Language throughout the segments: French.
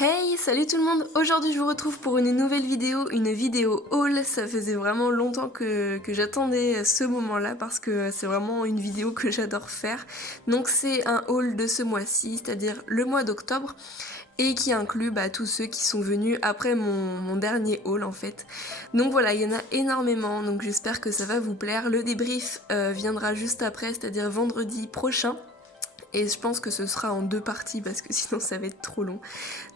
Hey, salut tout le monde! Aujourd'hui je vous retrouve pour une nouvelle vidéo, une vidéo haul. Ça faisait vraiment longtemps que j'attendais ce moment-là parce que c'est vraiment une vidéo que j'adore faire. Donc c'est un haul de ce mois-ci, c'est-à-dire le mois d'octobre, et qui inclut tous ceux qui sont venus après mon dernier haul en fait. Donc voilà, il y en a énormément, donc j'espère que ça va vous plaire. Le débrief viendra juste après, c'est-à-dire vendredi prochain. Et je pense que ce sera en 2 parties parce que sinon ça va être trop long.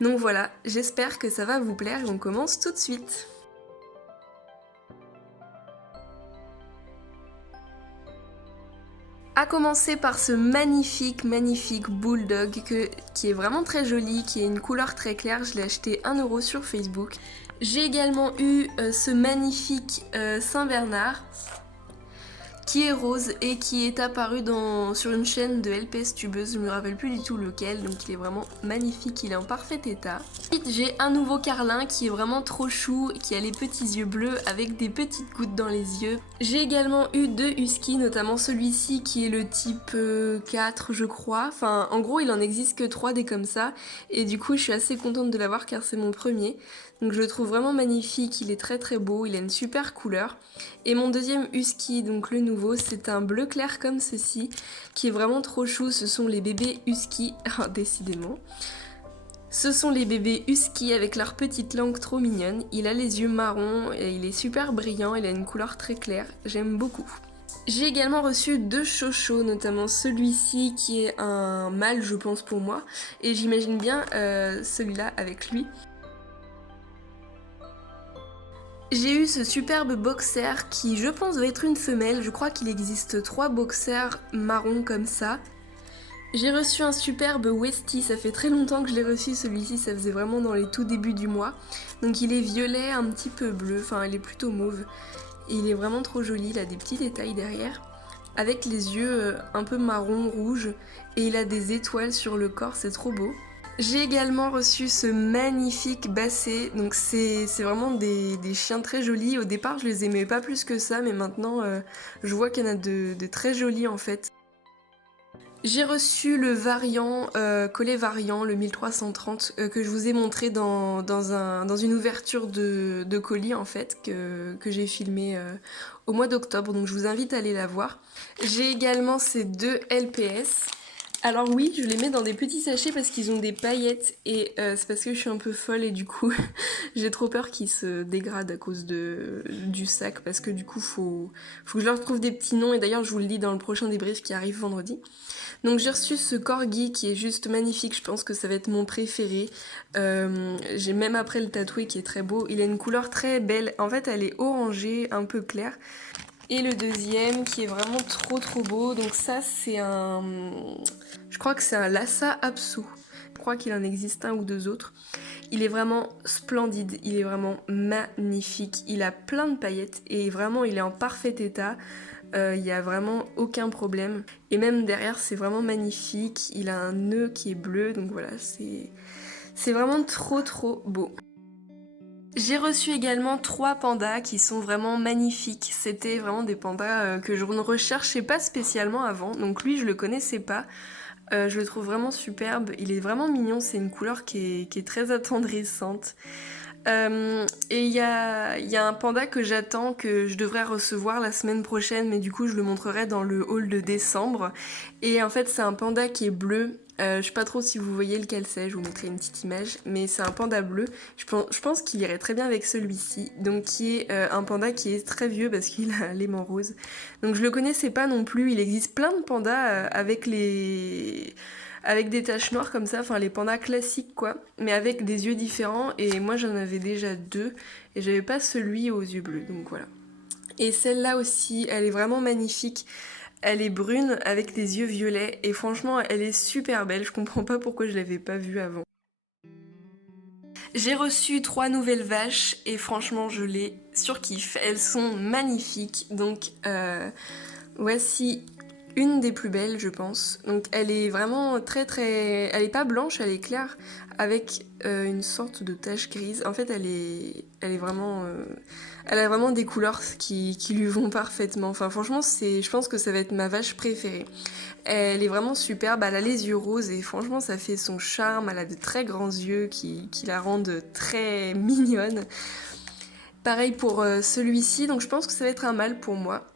Donc voilà, j'espère que ça va vous plaire et on commence tout de suite. A commencer par ce magnifique bulldog qui est vraiment très joli, qui est une couleur très claire. Je l'ai acheté 1 € sur Facebook. J'ai également eu ce magnifique Saint-Bernard qui est rose et qui est apparu sur une chaîne de LPS tubeuse, je me rappelle plus du tout lequel, donc il est vraiment magnifique, il est en parfait état. Ensuite j'ai un nouveau carlin qui est vraiment trop chou, qui a les petits yeux bleus avec des petites gouttes dans les yeux. J'ai également eu 2 huskies, notamment celui-ci qui est le type 4 je crois, enfin en gros il en existe que 3 des comme ça, et du coup je suis assez contente de l'avoir car c'est mon premier. Donc je le trouve vraiment magnifique, il est très très beau, il a une super couleur. Et mon deuxième husky, donc le nouveau, c'est un bleu clair comme ceci, qui est vraiment trop chou. Ce sont les bébés husky, décidément. Ce sont les bébés husky avec leur petite langue trop mignonne. Il a les yeux marrons et il est super brillant, il a une couleur très claire, j'aime beaucoup. J'ai également reçu 2 chochos, notamment celui-ci qui est un mâle je pense pour moi, et j'imagine bien celui-là avec lui. J'ai eu ce superbe boxer qui je pense doit être une femelle, je crois qu'il existe 3 boxers marrons comme ça. J'ai reçu un superbe Westie, ça fait très longtemps que je l'ai reçu celui-ci, ça faisait vraiment dans les tout débuts du mois. Donc il est violet, un petit peu bleu, enfin il est plutôt mauve. Et il est vraiment trop joli, il a des petits détails derrière. Avec les yeux un peu marron, rouge, et il a des étoiles sur le corps, c'est trop beau. J'ai également reçu ce magnifique basset, donc c'est vraiment des chiens très jolis. Au départ je les aimais pas plus que ça, mais maintenant je vois qu'il y en a de très jolis en fait. J'ai reçu le variant, collet variant, le 1330, que je vous ai montré dans une ouverture de colis en fait, que j'ai filmé au mois d'octobre, donc je vous invite à aller la voir. J'ai également ces 2 LPS. Alors oui, je les mets dans des petits sachets parce qu'ils ont des paillettes et c'est parce que je suis un peu folle et du coup j'ai trop peur qu'ils se dégradent à cause du sac parce que du coup faut que je leur trouve des petits noms et d'ailleurs je vous le dis dans le prochain débrief qui arrive vendredi. Donc j'ai reçu ce corgi qui est juste magnifique, je pense que ça va être mon préféré. J'ai même après le tatoué qui est très beau, il a une couleur très belle, en fait elle est orangée, un peu claire. Et le deuxième qui est vraiment trop beau, donc ça c'est un... Je crois que c'est un Lhasa Apso. Je crois qu'il en existe un ou 2 autres. Il est vraiment splendide, il est vraiment magnifique. Il a plein de paillettes et vraiment il est en parfait état. Il n'y a vraiment aucun problème. Et même derrière c'est vraiment magnifique. Il a un nœud qui est bleu, donc voilà, c'est vraiment trop beau. J'ai reçu également 3 pandas qui sont vraiment magnifiques. C'était vraiment des pandas que je ne recherchais pas spécialement avant, donc lui je le connaissais pas. Je le trouve vraiment superbe, il est vraiment mignon, c'est une couleur qui est très attendrissante. Et il y a un panda que j'attends, que je devrais recevoir la semaine prochaine, mais du coup je le montrerai dans le haul de décembre. Et en fait c'est un panda qui est bleu. Je sais pas trop si vous voyez lequel c'est, je vous mettrai une petite image, mais c'est un panda bleu. Je pense qu'il irait très bien avec celui-ci, donc qui est un panda qui est très vieux parce qu'il a l'aimant rose. Donc je le connaissais pas non plus, il existe plein de pandas avec des taches noires comme ça, enfin les pandas classiques quoi, mais avec des yeux différents, et moi j'en avais déjà 2 et j'avais pas celui aux yeux bleus, donc voilà. Et celle-là aussi, elle est vraiment magnifique. Elle est brune avec des yeux violets et franchement elle est super belle, je comprends pas pourquoi je l'avais pas vue avant. J'ai reçu 3 nouvelles vaches et franchement je les surkiffe, elles sont magnifiques, donc voici une des plus belles, je pense. Donc elle est vraiment très... Elle est pas blanche, elle est claire, avec une sorte de tache grise. En fait, elle est vraiment... Elle a vraiment des couleurs qui lui vont parfaitement. Enfin, franchement, je pense que ça va être ma vache préférée. Elle est vraiment superbe, elle a les yeux roses et franchement, ça fait son charme. Elle a de très grands yeux qui la rendent très mignonne. Pareil pour celui-ci, donc je pense que ça va être un mâle pour moi,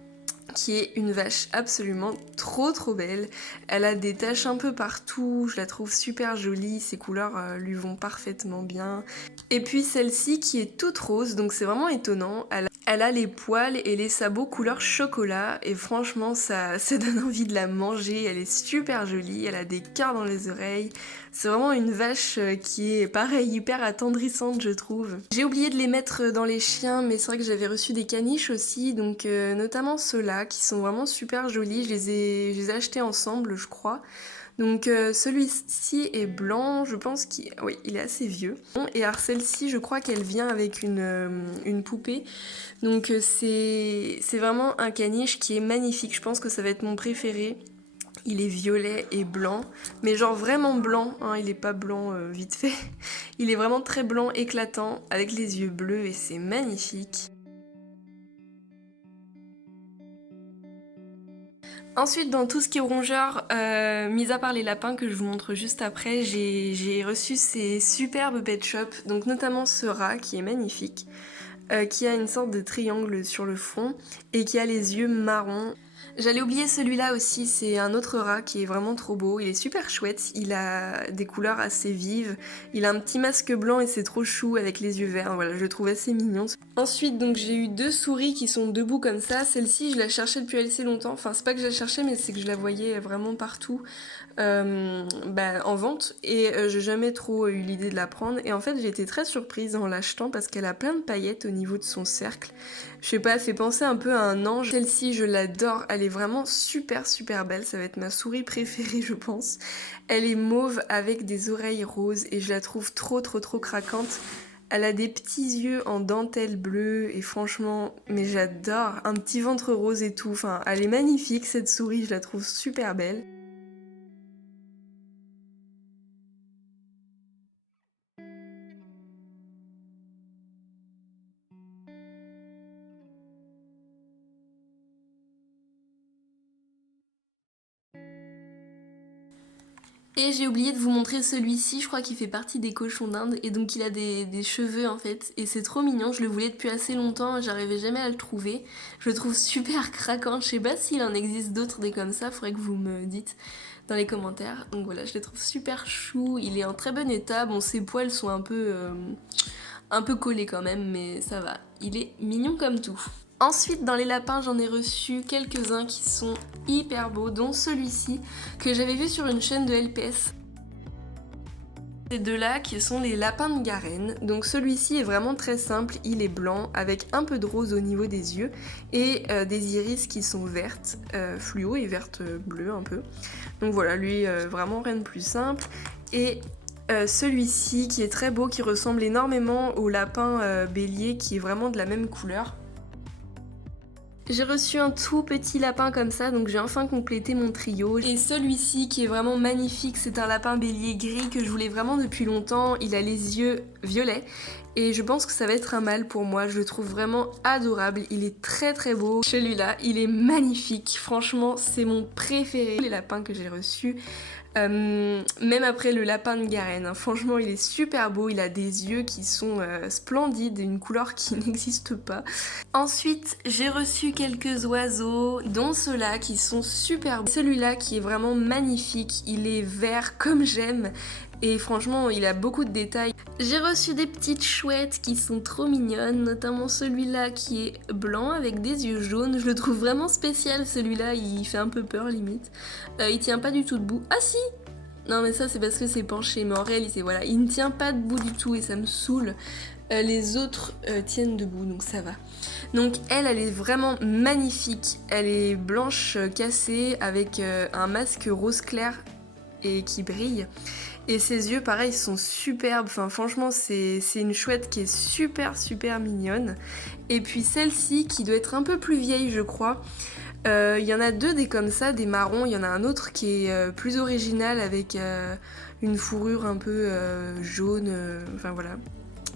qui est une vache absolument trop belle. Elle a des taches un peu partout, je la trouve super jolie, ses couleurs lui vont parfaitement bien. Et puis celle-ci qui est toute rose, donc c'est vraiment étonnant. Elle a les poils et les sabots couleur chocolat et franchement ça donne envie de la manger, elle est super jolie, elle a des cœurs dans les oreilles. C'est vraiment une vache qui est pareil hyper attendrissante je trouve. J'ai oublié de les mettre dans les chiens mais c'est vrai que j'avais reçu des caniches aussi, donc notamment ceux-là qui sont vraiment super jolis, je les ai achetés ensemble je crois. Donc celui-ci est blanc, je pense qu'il oui, il est assez vieux. Et alors celle-ci, je crois qu'elle vient avec une poupée. Donc c'est vraiment un caniche qui est magnifique. Je pense que ça va être mon préféré. Il est violet et blanc, mais genre vraiment blanc, hein, il est pas blanc vite fait. Il est vraiment très blanc, éclatant, avec les yeux bleus et c'est magnifique. Ensuite, dans tout ce qui est rongeur, mis à part les lapins que je vous montre juste après, j'ai reçu ces superbes pet shops, donc notamment ce rat qui est magnifique, qui a une sorte de triangle sur le front et qui a les yeux marrons. J'allais oublier celui-là aussi, c'est un autre rat qui est vraiment trop beau, il est super chouette, il a des couleurs assez vives, il a un petit masque blanc et c'est trop chou avec les yeux verts, voilà, je le trouve assez mignon. Ensuite, donc j'ai eu deux souris qui sont debout comme ça, celle-ci je la cherchais depuis assez longtemps, enfin c'est pas que je la cherchais mais c'est que je la voyais vraiment partout en vente et j'ai jamais trop eu l'idée de la prendre et en fait j'ai été très surprise en l'achetant parce qu'elle a plein de paillettes au niveau de son cercle. Je sais pas, elle fait penser un peu à un ange. Celle-ci je l'adore, elle est vraiment super belle, ça va être ma souris préférée je pense. Elle est mauve avec des oreilles roses et je la trouve trop craquante. Elle a des petits yeux en dentelle bleue et franchement, mais j'adore, un petit ventre rose et tout, enfin elle est magnifique cette souris, je la trouve super belle. Et j'ai oublié de vous montrer celui-ci, je crois qu'il fait partie des cochons d'Inde et donc il a des cheveux en fait et c'est trop mignon, je le voulais depuis assez longtemps, j'arrivais jamais à le trouver. Je le trouve super craquant, je sais pas s'il en existe d'autres des comme ça, faudrait que vous me dites dans les commentaires. Donc voilà, je le trouve super chou, il est en très bon état, bon ses poils sont un peu collés quand même mais ça va, il est mignon comme tout. Ensuite, dans les lapins, j'en ai reçu quelques-uns qui sont hyper beaux, dont celui-ci, que j'avais vu sur une chaîne de LPS. Ces deux-là qui sont les lapins de Garenne. Donc celui-ci est vraiment très simple, il est blanc, avec un peu de rose au niveau des yeux, et des iris qui sont vertes, fluo et vertes bleues un peu. Donc voilà, lui, vraiment rien de plus simple. Et celui-ci qui est très beau, qui ressemble énormément au lapin bélier, qui est vraiment de la même couleur. J'ai reçu un tout petit lapin comme ça, donc j'ai enfin complété mon trio. Et celui-ci qui est vraiment magnifique, c'est un lapin bélier gris que je voulais vraiment depuis longtemps. Il a les yeux violets et je pense que ça va être un mâle pour moi. Je le trouve vraiment adorable, il est très beau. Celui-là, il est magnifique, franchement c'est mon préféré. Les lapins que j'ai reçus. Même après le lapin de Garenne, hein. Franchement il est super beau, il a des yeux qui sont splendides, une couleur qui n'existe pas. Ensuite j'ai reçu quelques oiseaux, dont ceux-là qui sont super beaux. Celui-là qui est vraiment magnifique, il est vert comme j'aime et franchement il a beaucoup de détails. J'ai reçu des petites chouettes qui sont trop mignonnes, notamment celui-là qui est blanc avec des yeux jaunes. Je le trouve vraiment spécial celui-là, il fait un peu peur limite. Il tient pas du tout debout. Ah si! Non mais ça c'est parce que c'est penché, mais en réalité voilà, il ne tient pas debout du tout et ça me saoule. Les autres tiennent debout donc ça va. Donc elle est vraiment magnifique. Elle est blanche cassée avec un masque rose clair et qui brille. Et ses yeux pareil sont superbes, enfin franchement c'est une chouette qui est super mignonne. Et puis celle-ci qui doit être un peu plus vieille je crois, Il y en a deux des comme ça, des marrons. Il y en a un autre qui est plus original avec une fourrure un peu jaune. Enfin voilà,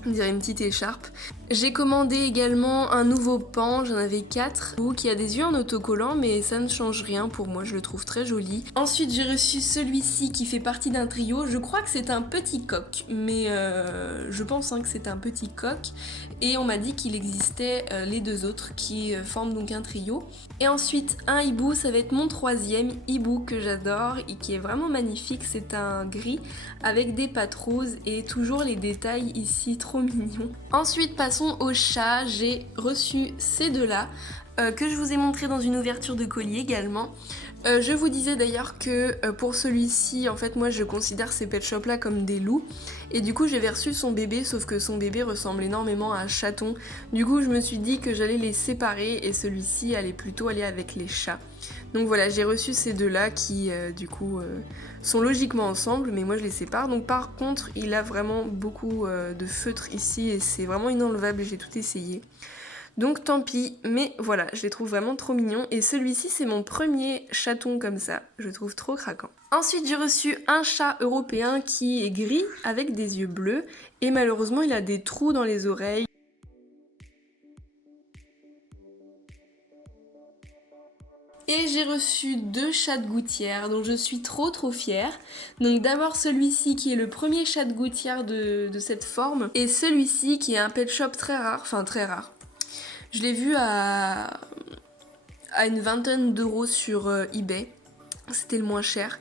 on dirait une petite écharpe. J'ai commandé également un nouveau pan, j'en avais 4, qui a des yeux en autocollant, mais ça ne change rien pour moi, je le trouve très joli. Ensuite j'ai reçu celui-ci qui fait partie d'un trio, je crois que c'est un petit coq, mais je pense que c'est un petit coq. Et on m'a dit qu'il existait les deux autres qui forment donc un trio. Et ensuite un hibou, ça va être mon troisième hibou que j'adore et qui est vraiment magnifique, c'est un gris avec des pattes roses et toujours les détails ici trop mignons. Ensuite passons au chat, j'ai reçu ces deux-là que je vous ai montré dans une ouverture de colis également. Je vous disais d'ailleurs que pour celui-ci, en fait moi je considère ces pet shops là comme des loups et du coup j'avais reçu son bébé, sauf que son bébé ressemble énormément à un chaton. Du coup je me suis dit que j'allais les séparer et celui-ci allait plutôt aller avec les chats. Donc voilà, j'ai reçu ces deux-là qui du coup sont logiquement ensemble, mais moi je les sépare. Donc par contre, il a vraiment beaucoup de feutre ici et c'est vraiment inenlevable, j'ai tout essayé. Donc tant pis, mais voilà, je les trouve vraiment trop mignons. Et celui-ci, c'est mon premier chaton comme ça, je le trouve trop craquant. Ensuite, j'ai reçu un chat européen qui est gris avec des yeux bleus et malheureusement, il a des trous dans les oreilles. Et j'ai reçu deux chats de gouttière dont je suis trop fière. Donc d'abord celui-ci qui est le premier chat de gouttière de cette forme et celui-ci qui est un pet shop très rare, enfin très rare. Je l'ai vu à une vingtaine d'euros sur eBay, c'était le moins cher.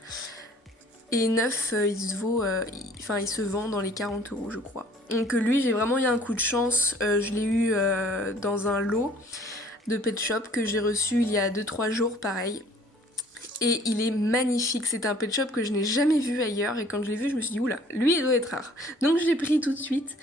Et neuf, il se vend dans les 40 euros je crois. Donc lui j'ai vraiment eu un coup de chance, je l'ai eu dans un lot de pet shop que j'ai reçu il y a 2-3 jours pareil. Et il est magnifique, c'est un pet shop que je n'ai jamais vu ailleurs et quand je l'ai vu je me suis dit oula, lui il doit être rare. Donc je l'ai pris tout de suite.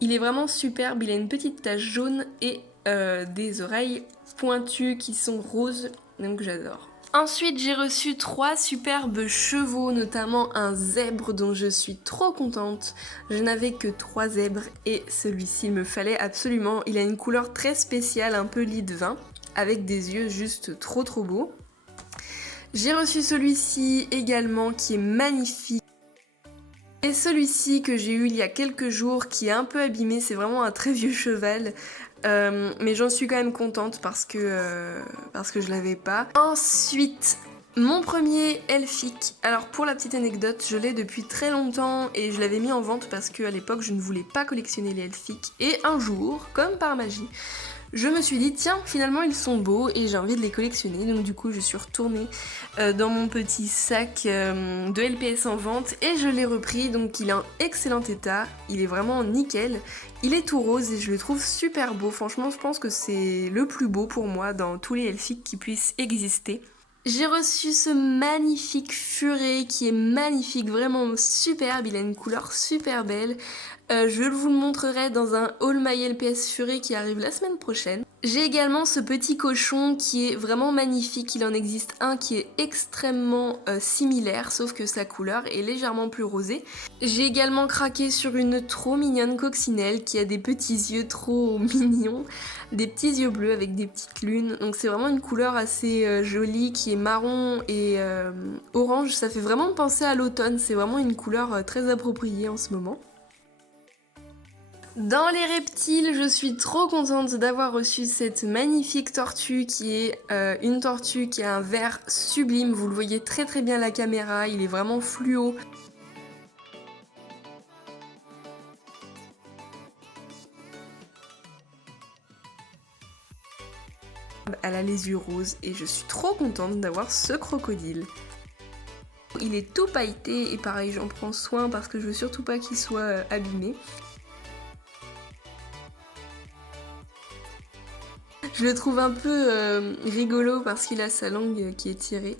Il est vraiment superbe, il a une petite tache jaune et des oreilles pointues qui sont roses, donc j'adore. Ensuite j'ai reçu 3 superbes chevaux, notamment un zèbre dont je suis trop contente. Je n'avais que 3 zèbres et celui-ci il me fallait absolument. Il a une couleur très spéciale, un peu lit de vin, avec des yeux juste trop beaux. J'ai reçu celui-ci également qui est magnifique. Et celui-ci que j'ai eu il y a quelques jours qui est un peu abîmé, c'est vraiment un très vieux cheval. Mais j'en suis quand même contente parce que je l'avais pas. Ensuite, mon premier Elphick. Alors pour la petite anecdote, je l'ai depuis très longtemps et je l'avais mis en vente parce qu'à l'époque je ne voulais pas collectionner les Elphick. Et un jour, comme par magie, je me suis dit tiens finalement ils sont beaux et j'ai envie de les collectionner, donc du coup je suis retournée dans mon petit sac de LPS en vente et je l'ai repris. Donc il est en excellent état, il est vraiment nickel, il est tout rose et je le trouve super beau. Franchement je pense que c'est le plus beau pour moi dans tous les Elphick qui puissent exister. J'ai reçu ce magnifique furet qui est magnifique, vraiment superbe, il a une couleur super belle. Je vous le montrerai dans un haul My LPS furet qui arrive la semaine prochaine. J'ai également ce petit cochon qui est vraiment magnifique, il en existe un qui est extrêmement similaire sauf que sa couleur est légèrement plus rosée. J'ai également craqué sur une trop mignonne coccinelle qui a des petits yeux trop mignons, des petits yeux bleus avec des petites lunes, donc c'est vraiment une couleur assez jolie qui est marron et orange, ça fait vraiment penser à l'automne, c'est vraiment une couleur très appropriée en ce moment. Dans les reptiles, je suis trop contente d'avoir reçu cette magnifique tortue qui est une tortue qui a un vert sublime. Vous le voyez très bien à la caméra, il est vraiment fluo. Elle a les yeux roses et je suis trop contente d'avoir ce crocodile. Il est tout pailleté et pareil, j'en prends soin parce que je veux surtout pas qu'il soit abîmé. Je le trouve un peu rigolo parce qu'il a sa langue qui est tirée.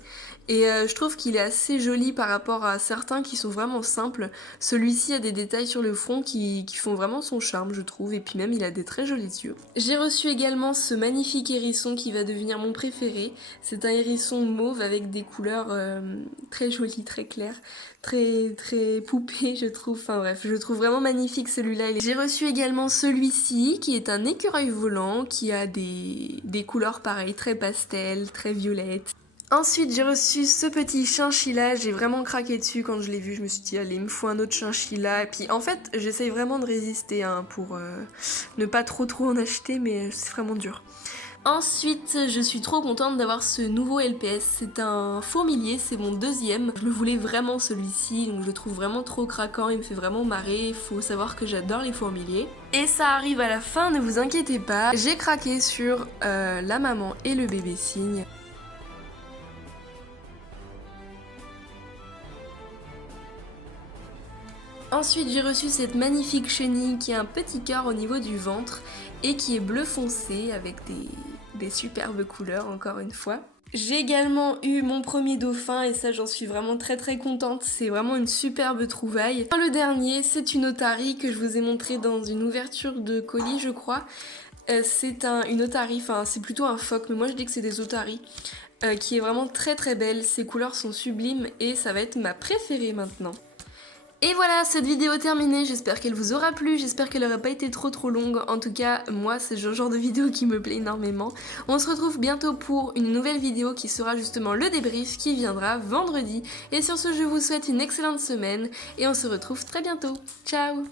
Et je trouve qu'il est assez joli par rapport à certains qui sont vraiment simples. Celui-ci a des détails sur le front qui font vraiment son charme, je trouve. Et puis même, il a des très jolis yeux. J'ai reçu également ce magnifique hérisson qui va devenir mon préféré. C'est un hérisson mauve avec des couleurs très jolies, très claires. Très poupée je trouve, enfin bref, je le trouve vraiment magnifique celui-là. J'ai reçu également celui-ci qui est un écureuil volant qui a des des couleurs pareilles, très pastel, très violettes. Ensuite, j'ai reçu ce petit chinchilla, j'ai vraiment craqué dessus quand je l'ai vu, je me suis dit allez, il me faut un autre chinchilla. Et puis en fait, j'essaye vraiment de résister hein, pour ne pas trop en acheter, mais c'est vraiment dur. Ensuite, je suis trop contente d'avoir ce nouveau LPS, c'est un fourmilier, c'est mon deuxième. Je le voulais vraiment celui-ci, donc je le trouve vraiment trop craquant, il me fait vraiment marrer, il faut savoir que j'adore les fourmiliers. Et ça arrive à la fin, ne vous inquiétez pas, j'ai craqué sur la maman et le bébé cygne. Ensuite, j'ai reçu cette magnifique chenille qui a un petit cœur au niveau du ventre et qui est bleu foncé avec des superbes couleurs encore une fois. J'ai également eu mon premier dauphin et ça j'en suis vraiment très contente, c'est vraiment une superbe trouvaille. Le dernier, c'est une otarie que je vous ai montré dans une ouverture de colis je crois. C'est une otarie, enfin c'est plutôt un phoque mais moi je dis que c'est des otaries. Qui est vraiment très belle, ses couleurs sont sublimes et ça va être ma préférée maintenant. Et voilà, cette vidéo est terminée, j'espère qu'elle vous aura plu, j'espère qu'elle n'aura pas été trop longue. En tout cas, moi, c'est le genre de vidéo qui me plaît énormément. On se retrouve bientôt pour une nouvelle vidéo qui sera justement le débrief qui viendra vendredi. Et sur ce, je vous souhaite une excellente semaine et on se retrouve très bientôt. Ciao!